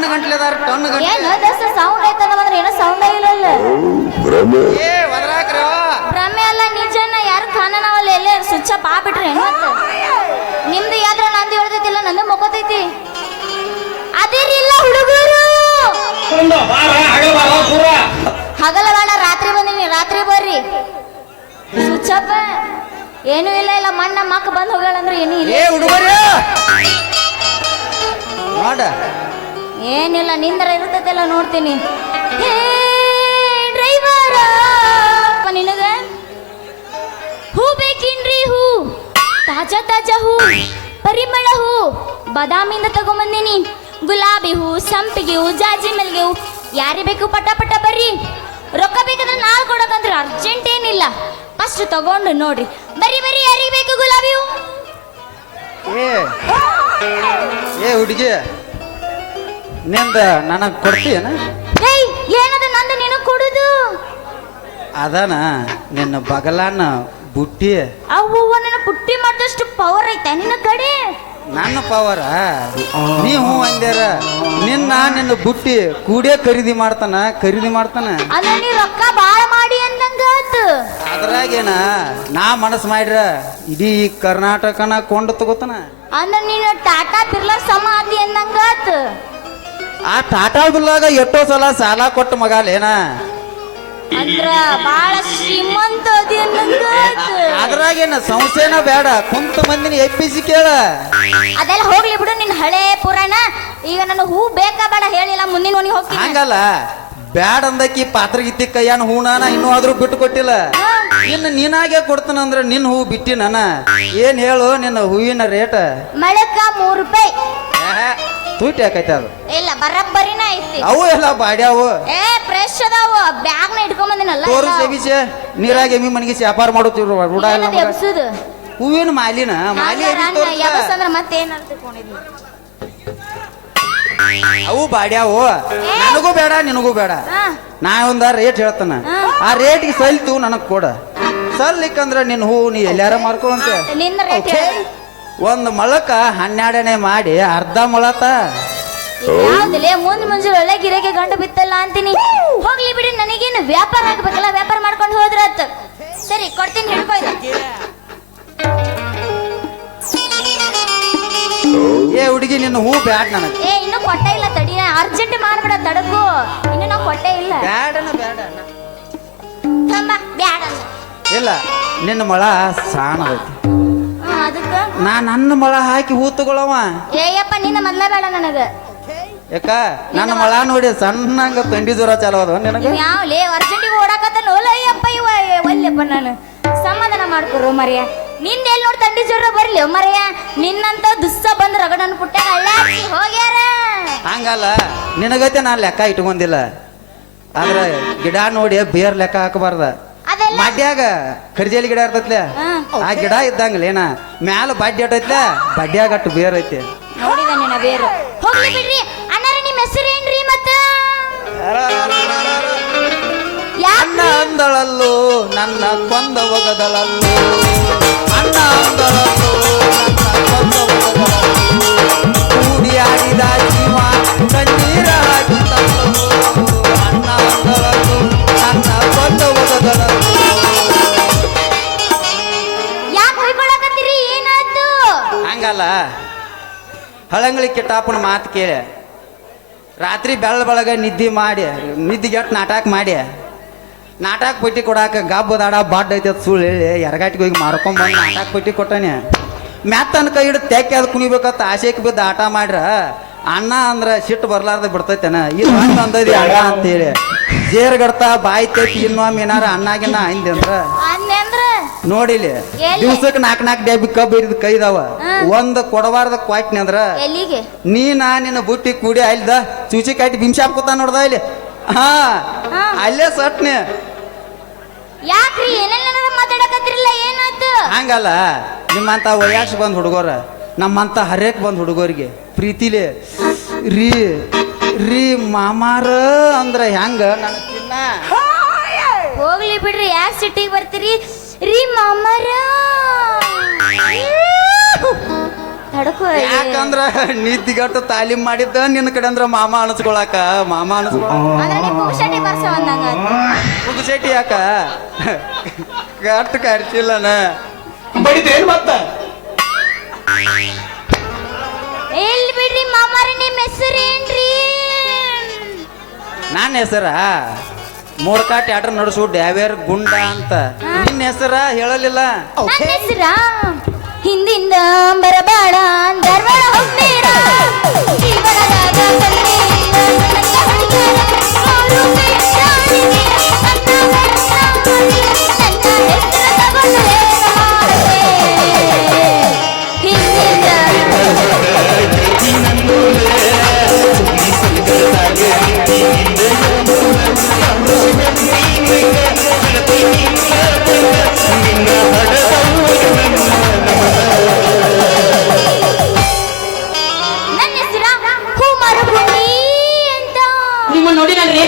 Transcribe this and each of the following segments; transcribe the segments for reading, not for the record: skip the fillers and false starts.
Ton ಗಂಟ್ಲೆ ಅದಾರ ton ಗಂಟ್ಲೆ ಏನು ದೋಸ್ತ ಸೌಂಡ್ ಐತದ ಅಂದ್ರೆ ಏನೋ ಸೌಂಡ್ ಆಗಿಲ್ಲ ಏ ಒದರಾಕ್ರಿ ಭ್ರಮೆ ಅಲ್ಲ ನಿಜನ ಯಾರು ಕಾಣನವಲ್ಲ ಎಲ್ಲೇ ಸ್ವಿಚ್ ಆಫ್ ಆಗ್ಬಿಟ್ರಿ ಏನು ಅಂತ ನಿಮ್ದು ಯಾವ್ದ್ರ ನಂದು ಹೇಳ್ತೈತಿಲ್ಲ ನಂದು ಮುಕ್ಕೋತೈತಿ ಅದಿರಿಲ್ಲ ಹುಡುಗರು ಹಗಲ ಬೇಡ ರಾತ್ರಿ ಬಂದಿನಿ ರಾತ್ರಿ ಬರ್ರಿ ಸ್ವಿಚ್ ಆಫ್ ಏನೂ ಇಲ್ಲ ಇಲ್ಲ ಮಣ್ಣ ಮಕ್ಕ ಬಂದ್ ಹೋಗ್ಯಾಳಂದ್ರೆ ಏನೂ ಇಲ್ಲ ಏ ಹುಡುಗರು ನೋಡ ಏನಿಲ್ಲ ನಿಂದರ ಇರ್ತೈತೆಲ್ಲ ನೋಡ್ತೀನಿ ಹೇ ಡ್ರೈವರ ನಿನಗ ಹೂ ಬೇಕೇನ್ರಿ ಹೂ ತಾಜಾ ತಾಜಾ ಹೂ ಪರಿಮಳ ಹೂ ಬಾದಾಮಿಂದ ತಗೊಂಬಂದಿನಿ ಗುಲಾಬಿ ಹೂ ಸಂಪಿಗೆ ಹೂ ಜಾಜಿ ಮಲ್ಲಿಗೆ ಹೂ ಯಾರಿಗೆ ಬೇಕು ಪಟ ಪಟ ಬರ್ರಿ ರೊಕ್ಕ ಬೇಕಾದ್ರೆ ನಾಳೆ ಕೊಡಕಂದ್ರೆ ಅರ್ಜೆಂಟ್ ಏನಿಲ್ಲ ಫಸ್ಟ್ ತಗೊಂಡು ನೋಡ್ರಿ ಬರ್ರಿ ಬರ್ರಿ ಯಾರಿಗೆ ಬೇಕು ಗುಲಾಬಿ ಹೂ ಏ ಹುಡುಗಿ ನಿಂದ ನನಗೆ ಕೊಡ್ತೀಯನ ಏಯ್ ಏನದ ನಂದು ನಿನಗೆ ಕೊಡುದು ಅದಾನ ನಿನ್ನ ಬಗಲಾನ ಬುಟ್ಟಿ ಅವ್ವ ನನ್ನ ಪುಟ್ಟಿ ಮಾಡಿದಷ್ಟು ಪವರ್ ಐತೆ ನಿನ್ನ ಕಡೆ ನನ್ನ ಪವರ ನೀ ಹೂ ಅಂದ್ಯಾರ ನಿನ್ನ ಬುಟ್ಟಿ ಕೂಡೇ ಖರೀದಿ ಮಾಡ್ತಾನ ಅದ ನೀ ರೊಕ್ಕ ಬಾಳ ಮಾಡಿ ಅಂದಂಗ ಅದ್ರಾಗೇನ ನಾ ಮನಸ್ಸು ಮಾಡ್ರ ಇಡೀ ಕರ್ನಾಟಕನ ಕೊಂಡು ತಗೋತಾನ ಅಂದ್ರ ನೀನು ಟಾಟಾ ಬಿರ್ಲಾ ಸಮ ಆದಿ ಅಂದಂಗ ಆ ಟಾಟಾ ಬಿಲ್ಲಾಗ ಎಷ್ಟೋ ಸಲ ಸಾಲ ಕೊಟ್ಟು ಮಗಾಲೇನ ಅಂದ್ರ ಬಾಳ ಶ್ರೀಮಂತ ಅದಿ ಅಂದಂಗ ಅದ್ರಾಗೇನ ಸಂಸ್ಥೆನ ಬೇಡ ಕುಂತ ಮಂದಿನ ಎಪ್ಪಿಸಿ ಕೇಳ ಅದೆಲ್ಲ ಹೋಗ್ಲಿ ಬಿಡು ನಿನ್ ಹಳೆ ಪುರಾಣ ಈಗ ನನ್ನ ಹೂ ಬೇಕಾ ಬೇಡ ಹೇಳಿಲ್ಲ ಮುಂದಿನ ಮನೆಗೆ ಹೋಗ್ತೀನಿ ಹಂಗಲ್ಲ ಬ್ಯಾಡ ಅಂದಕ್ಕಿ ಪಾತ್ರಗಿತ್ತಿ ಕೈಯಾನ ಹೂನಾನ ಇನ್ನೂ ಆದ್ರೂ ಬಿಟ್ಟು ಕೊಟ್ಟಿಲ್ಲ ಇನ್ನು ನೀನಾಗೆ ಕೊಡ್ತಾನಂದ್ರ ನಿನ್ನ ಹೂ ಬಿಟ್ಟಿ ನಾನ ಏನ್ ಹೇಳು ನಿನ್ನ ಹೂವಿನ ರೇಟ್ ಮಳಕ 3 ರೂಪಾಯಿ ತೂಟಿ ಯಾಕೈತೆ ಅದು ಇಲ್ಲ ಬರಬ್ಬರಿನ ಐತಿ ಅವು ಎಲ್ಲ ಬಾಡ್ಯಾವು ಏ ಫ್ರೆಶ್ ಅದಾವು ಬ್ಯಾಗ್ ನ ಇಟ್ಕೊಂಡ್ ಬಂದಿನಲ್ಲ ತೋರು ಸೇವಿಸೆ ನೀರಾಗ ಎಮ್ಮಿ ಮನೆಗೆ ವ್ಯಾಪಾರ ಮಾಡುತ್ತಿರು ರೂಢ ಇಲ್ಲ ನಮ್ಗೆ. ಎಬ್ಸುದು ಹೂವಿನ ಮಾಲಿನ ಮಾಲಿ ಎಬ್ಸಂದ್ರ ಮತ್ತೇನ್ ಅರ್ಥಕೊಂಡಿದ್ನಿ ಅವು ಬಾಡ್ಯಾವು ನನಗೂ ಬೇಡ ನಿನಗೂ ಬೇಡ ನಾ ಒಂದ ರೇಟ್ ಹೇಳ್ತಾನ ಆ ರೇಟ್ಗೆ ಸಲ್ತು ನನಗ್ ಕೊಡ ಸಲ್ಲಿಕ್ಕಂದ್ರ ನಿನ್ ಹೂ ನೀ ಎಲ್ಲಾರ ಮಾರ್ಕೊಳಂತೆ ನಿನ್ನ ರೇಟ್ ಒಂದು ಮೊಳಕ 12ನೇ ಮಾಡಿ ಅರ್ಧ ಮೊಳತ ಯಾವ್ದಿಲ್ಲ ಮುಂಜಾನೆ ಒಳ್ಳೆ ಗಿರಕ್ಕೆ ಗಂಡು ಬಿತ್ತಲ್ಲ ಅಂತೀನಿ ಹೋಗ್ಲಿ ಬಿಡಿ ನನಗೇನು ವ್ಯಾಪಾರ ಆಗ್ಬೇಕಲ್ಲ ವ್ಯಾಪಾರ ಮಾಡ್ಕೊಂಡು ಹೋದ್ರತ್ ಸರಿ ಕೊಡ್ತೀನಿ ಹಿಡ್ಕೊ ಏ ಹುಡುಗಿ ನಿನ್ನ ಹೂ ಬ್ಯಾಡ ನನಗೆ ಏ ಇನ್ನು ಕೊಟ್ಟೆ ಇಲ್ಲ ತಡಿ ಅರ್ಜೆಂಟ್ ಮಾಡ್ಬಿಡ ತಡಕು ಇನ್ನು ನಾವು ಕೊಟ್ಟೆ ಇಲ್ಲ ಬ್ಯಾಡನ ಬೇಡ ತಮ್ಮ ಬ್ಯಾಡ ಇಲ್ಲ ನಿನ್ನ ಮೊಳ ಸಾಣದೈತಿ ಅದಕ್ಕ ನನ್ನ ಮೊಳ ಹಾಕಿ ಹೂ ತಗೊಳವ ಏಯಪ್ಪ ನಿನ್ನ ಮೊದ್ಲ ಬೇಡ ನನಗ ಯಾಕ ನನ್ನ ಮೊಳ ನೋಡಿ ಸಣ್ಣಂಗ ಪೆಂಡಿ ಜ್ವರ ಚಾಲು ಅದ ನಿನಗ ಯಾವ್ಲೇ ಅರ್ಜೆಂಟಿಗೆ ಓಡಾಕತ್ತ ನೋಲಯ್ಯಪ್ಪ ಇವ ಒಲ್ಲೆಪ್ಪ ನಾನು ಸಮಾಧಾನ ಮಾಡ್ಕೊರು ಮರಿಯ ನಿಂದ ಎಲ್ಲಿ ನೋಡಿ ತಂಡಿ ಜ್ವರ ಬರ್ಲಿ ಮರಿಯ ನಿನ್ನಂತ ದುಸ್ಸ ಬಂದ್ ರಗಡನ್ ಪುಟ್ಟಾಗ ಅಳ್ಳಾಡ್ಸಿ ಹೋಗ್ಯಾರ ಹಂಗಲ್ಲ ನಿನಗೈತೆ ನಾನು ಲೆಕ್ಕ ಇಟ್ಕೊಂಡಿಲ್ಲ ಆದ್ರೆ ಗಿಡ ನೋಡಿ ಬೇರ್ ಲೆಕ್ಕ ಹಾಕಬಾರ್ದ ಅದೆಲ್ಲ ಮಡ್ಯಾಗ ಕರ್ಜೇಲಿ ಗಿಡ ಇರ್ತೈತ್ಲೆ ಆ ಗಿಡ ಇದ್ದಂಗಲೇನ ಮ್ಯಾಲ ಬಡ್ಡಿ ಅಟ್ಟೈತ್ಲ ಬಡ್ಡ್ಯಾಗ ಅಟ್ಟು ಬೇರ್ ಐತಿ ನೋಡಿದ ನಿನ್ನ ಬೇರು ಹೋಗ್ಲಿ ಬಿಡ್ರಿ ಅಣ್ಣಾರ ನಿಮ್ಮ ಹೆಸರೇನ್ರಿ ಮತ್ತ ಅಣ್ಣ ಅಂದಳಲ್ಲೂ ನನ್ನ ಕೊಂದ ಒಗದಳಲ್ಲೂ ಅಣ್ಣ ಅಂದಳಲ್ಲೂ ನನ್ನ ಕೊಂದ ಒಗದಳಲ್ಲೂ ಕೂಡಿ ಆಡಿದ ಜೀವ ಕಣ್ಣೀರ ಹಾಕಿದಳು ಅಣ್ಣ ಅಂದಳಲ್ಲೂ ನನ್ನ ಕೊಂದ ಒಗದಳಲ್ಲೂ ಯಾಕೆ ಹೊಯ್ಕೊಳಕತ್ತೀರಿ ಏನಾಯ್ತು ಹಂಗಲ್ಲ ಹಳಂಗಳಿ ಕಿಟ್ಟಾಪನ ಮಾತು ಕೇಳಿ ರಾತ್ರಿ ಬೆಳಗ ನಿದ್ದಿಗೆಟ್ಟು ನಾಟಕ ಮಾಡಿ ನಾಟಕ ಪಟ್ಟಿ ಕೊಡಾಕ ಗಬ್ಬದಾಡ ಬಾಡ್ ಐತೆ ಸುಳ್ಳು ಹೇಳಿ ಎರಗಾಟಿಗೆ ಹೋಗಿ ಮಾರ್ಕೊಂಬಂದು ನಾಟಕ ಪಟ್ಟಿ ಕೊಟ್ಟಾನೆ ಮೆತ್ತನ ಕೈ ಹಿಡಿದು ತೆಕ್ಕೆ ಅದು ಕುಣಿಬೇಕತ್ತ ಆಶೆಗೆ ಬಿದ್ದು ಆಟ ಮಾಡ್ರ ಅಣ್ಣ ಅಂದ್ರೆ ಸಿಟ್ಟು ಬರ್ಲಾರ್ದ ಬಿಡ್ತೈತೇನ ಇದು ಹಂಗೆ ಅಂದದಿ ಅಣ್ಣ ಅಂತೇಳಿ ಜೇರ್ಗಡ್ತಾ ಬಾಯಿ ತೆಕ್ಕಿ ಇನ್ನೊಮ್ಮೆ ಏನಾರ ಅಣ್ಣಾಗಿನ್ನ ಅಂದೆ ಅಂದ್ರ ನೋಡಿಲಿ ದಿವ್ಸಕ್ಕೆ 4 ಡಬ್ಬಿ ಕಬ್ಬು ಇರಿದ ಕೈದಾವ ಒಂದ್ ಕೊಡಬಾರ್ದ ಕ್ವಾಟ್ನಿ ಅಂದ್ರ ಎಲ್ಲಿಗೆ ನಿನ್ನ ಬುಟ್ಟಿ ಕೂಡಿ ಅಲ್ದ ಚೂಚಿ ಕಾಟಿ ಬಿಂಶಾಪ್ ಕೂತ ನೋಡ್ದ ಇಲ್ಲಿ ಹಾ ಅಲ್ಲೇ ಸಟ್ನೆ ಯಾಕ್ರಿ ಏನೇನ ಮಾತಾಡಕತ್ತಿರಲ್ಲ ಏನಾಯ್ತು ಹಂಗಲ್ಲ ನಿಮ್ಮಂತ ವಯಾಕ್ಷ ಬಂದ್ ಹುಡುಗರ ನಮ್ಮಂತ ಹರೇಕ್ ಬಂದ್ ಹುಡುಗರಿಗೆ ಪ್ರೀತಿಲಿ ರೀ ರೀ ಮಾಮಾರ ಅಂದ್ರ ಹೆಂಗ ನನಗ್ ಚಿನ್ನ ಹೋಗ್ಲಿ ಬಿಡ್ರಿ ಯಾಕೆ ಸಿಟ್ಟಿಗೆ ಬರ್ತೀರಿ ರೀ ಮಾಮರ ಹಡಕು ಯಾಕಂದ್ರ ನಿದ್ದಿಗಟ್ಟು ತಾಲೀಮ್ ಮಾಡಿದ್ದ ನಿನ್ನ ಕಡೆ ಅಂದ್ರ ಮಾಮ ಅನಿಸ್ಕೊಳಕ ಮಾಮ ಅಂದ್ರೆ ನೀ ಪುಕ್ಷಟಿ ಬರ್ಸ ಒಂದಂಗ ಪುಗ್ಸೇಟಿ ಯಾಕ ಗಟ್ಟು ಕರ್ಚಿಲ್ಲನ ಬಡಿತೇನ್ ಮತ್ತ ಎಲ್ಲಿ ಬಿಡ್ರಿ ಮಾಮಾರಿ ನಿಮ್ಮ ಹೆಸರೇನ್ರಿ ನನ್ನ ಹೆಸರ ಮೂರ್ಕಾಟ್ ಆಟ ನಡ್ಸು ಡ್ಯಾವೇರ್ ಗುಂಡ ಅಂತ ನಿನ್ನ ಹೆಸರ ಹೇಳಲಿಲ್ಲ ನನ್ನ ಹೆಸರ ಹಿಂದಿಂದ ಬರಬೇಡ ಧಾರವಾಡ ಹೋಗ್ತೀರ ಜೀವನದಾಗ ಕಣ್ಣೀರ ನನ್ನ ಹುಡುಗರ ಅವರು ಬೇಡಾಡಿದೆ ನನ್ನ ಹೆಸರಾಗಲಿ ನನ್ನ ಹೆಸರ ತಗೊಂಡು ಹಿಂದಿಂದ ನನ್ನ ಹೆಸರ ಹೂಮಾರು ಗುಂಡಿ ಅಂತ ನಿಮ್ಮ ನೋಡಿನಲ್ರಿ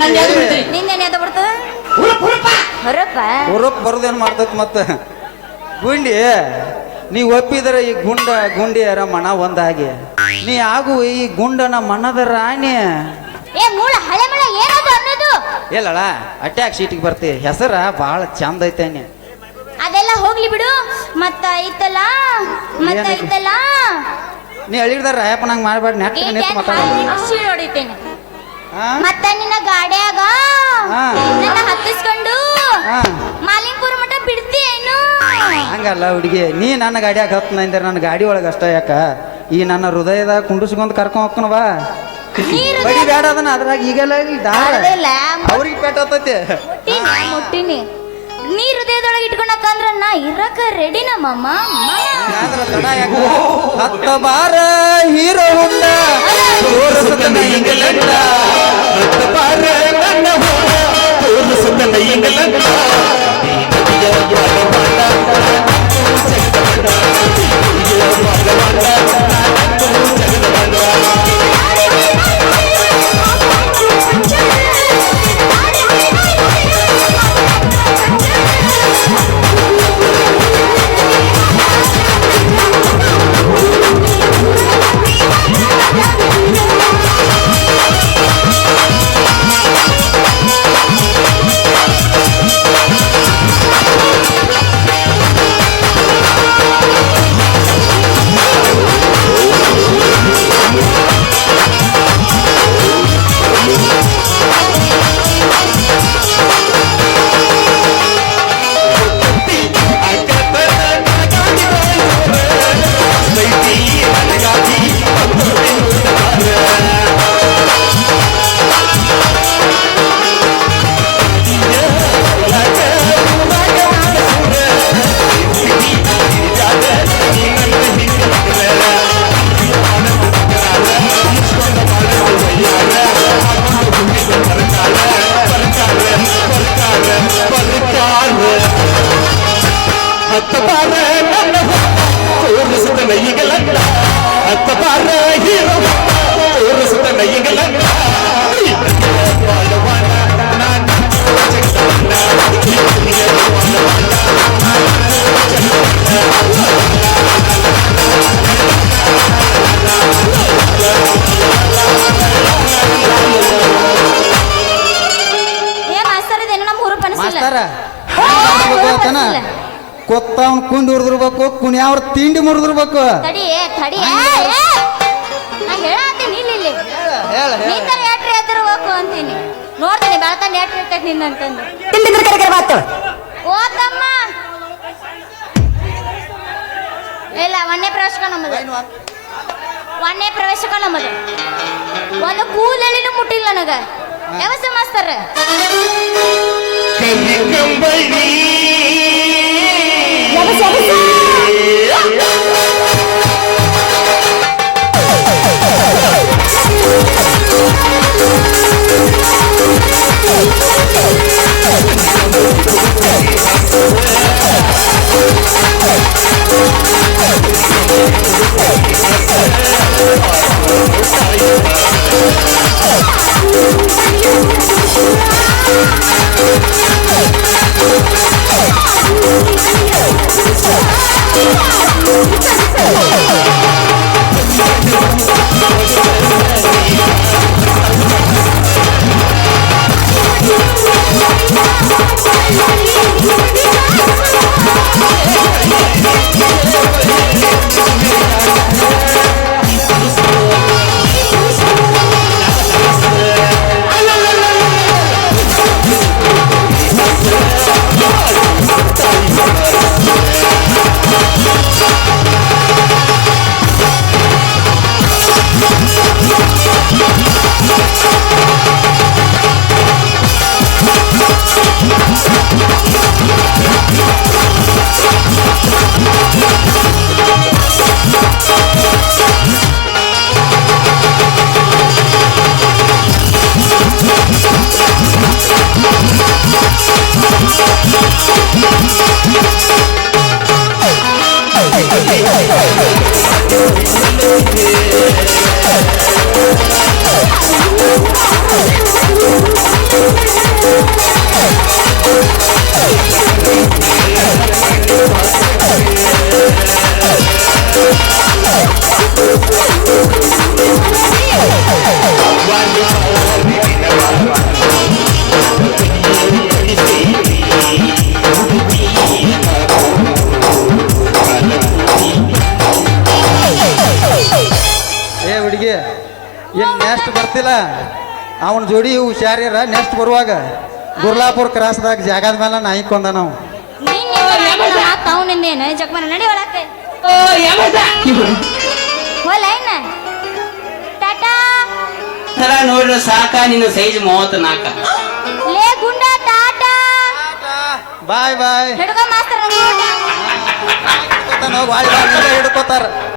ನಂದು ಯಾವ್ದು ಬಿಡ್ತೀರಿ ನಿಂದೇನೆ ಅದು ಬರ್ತದ ಹೊರಪ್ಪ ಉರುಪ್ ಬರೋದೇನು ಮಾಡ್ತೈತಿ ಮತ್ತೆ ಗುಂಡಿ ನೀ ಒಪ್ಪಿದರೆ ಈ ಗುಂಡಿಯರ ಮನ ಒಂದಾಗಿ ನೀ ಆಗು ಈ ಗುಂಡನ ಮನದ ರಾಣಿ ಏ ಮೂಳ ಹಳೆ ಮಳ ಏನದು ಅನ್ನೋದು ಇಲ್ಲಳ ಅಟ್ಯಾಕ್ ಸೀಟಿಗೆ ಬರ್ತಿ ಹೆಸರ ಭಾಳ ಚಂದ ಐತೇನೆ ಅದೆಲ್ಲ ಹೋಗ್ಲಿ ಬಿಡು ಮತ್ತ ಐತಲ್ಲ ನೀ ಅಳಿಡ್ದಾರ ರಾಯಪ್ಪನಂಗೆ ಮಾಡ್ಬೇಡ ನೆಟ್ ನಿಂತು ಮಾತಾಡ ಹೊಡಿತೇನೆ ಮತ್ತ ನಿನ್ನ ಗಾಡ್ಯಾಗ ಹಾ. ನನ್ನ ಹತ್ತಿಸ್ಕೊಂಡು ಹಾ. ಮಾಲಿಂಪುರ ಮಠ ಬಿಡ್ತೀಯೇನು ಹಂಗಲ್ಲ ಹುಡುಗಿ ನೀ ನನ್ನ ಗಾಡಿಯಾಗ ಹತ್ತನ ಅಂದ್ರೆ ನನ್ನ ಗಾಡಿ ಒಳಗೆ ಅಷ್ಟ ಯಾಕ ಈ ನನ್ನ ಹೃದಯದಾಗ ಕುಂಡಿಸ್ಕೊಂಡ್ ಕರ್ಕೊಂಡ್ ಹೋಗ್ಕನವಾ ನೀರು ಬಡಿ ಬೇಡ ಅದನ್ನ ಅದ್ರಾಗ ಈಗೆಲ್ಲ ದಾರ ಅದಿಲ್ಲ, ಅವ್ರಿಗೆ ಪೆಟ್ಟತ್ತೈತಿ ಮುಟ್ಟಿನಿ ನೀ ಹೃದಯದೊಳಗೆ ಇಟ್ಕೊಳಕಂದ್ರ ನಾ ಇರಕ ರೆಡಿನ ಮಮ್ಮ ಆದ್ರ ತಡ ಯಾಕ ಹತ್ತ ಬಾರ ಹೀರೋ ಹುಂಡ ತೋರಿಸುತ್ತನ ಇಂಗ್ಲೆಂಡ ಹತ್ತ ಬಾರ ನನ್ನ ಹುಂಡ ತೋರಿಸುತ್ತನ ಇಂಗ್ಲೆಂಡ ಕೊತ್ತವನ್ ಕುಂಡ್ ಹುರಿದಿರ್ಬೇಕು ಕುಣಿಯವ್ರ ತಿಂಡಿ ಮುರಿದಿರ್ಬೇಕು ತಡಿ ನಾ ಹೇಳತ್ತೀನಿ ಇಲ್ಲಿ ನಿಂತರ ಎಟ್ರಿ ಎತ್ತಿರ್ಬೇಕು ಅಂತೀನಿ ನೋಡ್ತೀನಿ ಬೆಳತಂಡ ಎಟ್ರಿ ಇರ್ತೈತಿ ನಿನ್ನಂತಂದು ಓ ತಮ್ಮ ಇಲ್ಲ ಒಂದೇ ಪ್ರವೇಶಕ ನಮ್ಮದು ಒಂದು ಕೂಲೆಳಿನೂ ಮುಟ್ಟಿಲ್ಲ ನನಗ ವ್ಯವಸ್ಥೆ ಮಾಸ್ತರ Oh, ಏ ಹುಡುಗಿ ಏನ್ ನೆಕ್ಸ್ಟ್ ಬರ್ತಿಲ್ಲ ಅವನ ಜೋಡಿ ಹುಷಾರ್ಯಾರ ನೆಕ್ಸ್ಟ್ ಬರುವಾಗ ಗುರ್ಲಾಪುರ ಕ್ರಾಸ್ದಾಗ ಜಾಗದ ಮೇಲೆ ನಾಯಿ ಕೊಂದ ನಾವು ಅವನಿಂದೇನು ಜಗ್ಮನ ನಡಿ ಒಳಕ್ಕೆ ಓ ಯಾವತ್ತ ಹೋಲ ಏನ ಟಾಟಾ ತರ ನೋಡ್ರ ಸಾಕ ನಿನ್ನ ಸೈಜ್ 34 ಲೇ ಗುಂಡ ಟಾಟಾ ಬಾಯ್ ಬಾಯ್ ಹಿಡ್ಕೊ ಮಾಸ್ತರ ಹಿಡ್ಕೋತಾರ